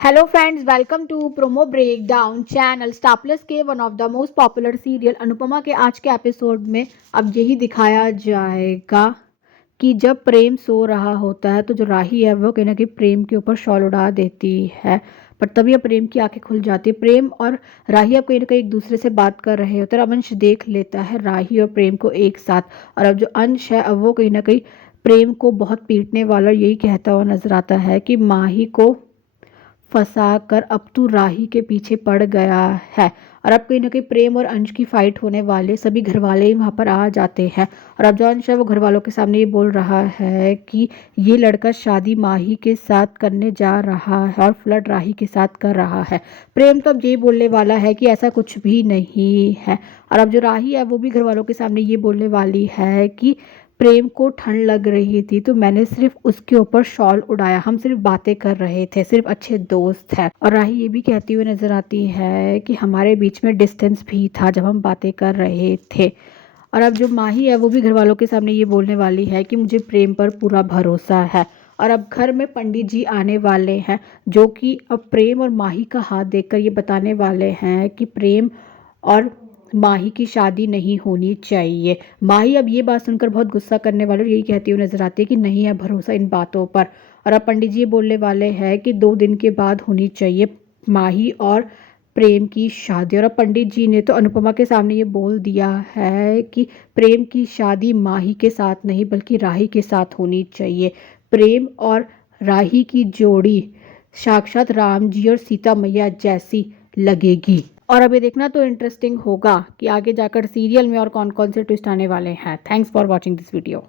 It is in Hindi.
Hello friends, welcome to Promo Breakdown channel Star Plus के one of the most popular serial Anupama के आज के एपिसोड में अब यही दिखाया जाएगा कि जब प्रेम सो रहा होता है तो जो राही है वो कहीं ना कहीं प्रेम के ऊपर शॉल उड़ा देती है। पर तभी अब प्रेम की आंखें खुल जाती है। प्रेम और राही अब कहीं ना कहीं एक दूसरे से बात कर रहे होते हैं। अब अंश देख लेता है राही और प्रेम को एक साथ, और अब जो अंश है अब वो कहीं ना कहीं प्रेम को बहुत पीटने वाला और यही कहता हुआ नजर आता है कि माही को फंसा कर अब तू राही के पीछे पड़ गया है। और अब कहीं ना कहीं प्रेम और अंश की फाइट होने वाले सभी घर वाले ही वहाँ पर आ जाते हैं। और अब जो अंश है वो घर वालों के सामने ये बोल रहा है कि ये लड़का शादी माही के साथ करने जा रहा है और फ्लर्ट राही के साथ कर रहा है। प्रेम तो अब ये बोलने वाला है कि ऐसा कुछ भी नहीं है। और अब जो राही है वो भी घर वालों के सामने ये बोलने वाली है कि प्रेम को ठंड लग रही थी तो मैंने सिर्फ उसके ऊपर शॉल उड़ाया, हम सिर्फ बातें कर रहे थे, सिर्फ अच्छे दोस्त हैं। और राही ये भी कहती हुई नजर आती है कि हमारे बीच में डिस्टेंस भी था जब हम बातें कर रहे थे। और अब जो माही है वो भी घर वालों के सामने ये बोलने वाली है कि मुझे प्रेम पर पूरा भरोसा है। और अब घर में पंडित जी आने वाले हैं जो कि अब प्रेम और माही का हाथ देखकर ये बताने वाले हैं कि प्रेम और माही की शादी नहीं होनी चाहिए। माही अब ये बात सुनकर बहुत गुस्सा करने वाली और यही कहती हुई नजर आती है कि नहीं है भरोसा इन बातों पर। और अब पंडित जी बोलने वाले हैं कि 2 दिन के बाद होनी चाहिए माही और प्रेम की शादी। और अब पंडित जी ने तो अनुपमा के सामने ये बोल दिया है कि प्रेम की शादी माही के साथ नहीं बल्कि राही के साथ होनी चाहिए। प्रेम और राही की जोड़ी साक्षात राम जी और सीता मैया जैसी लगेगी। और अब ये देखना तो इंटरेस्टिंग होगा कि आगे जाकर सीरियल में और कौन कौन से ट्विस्ट आने वाले हैं। Thanks for watching this video.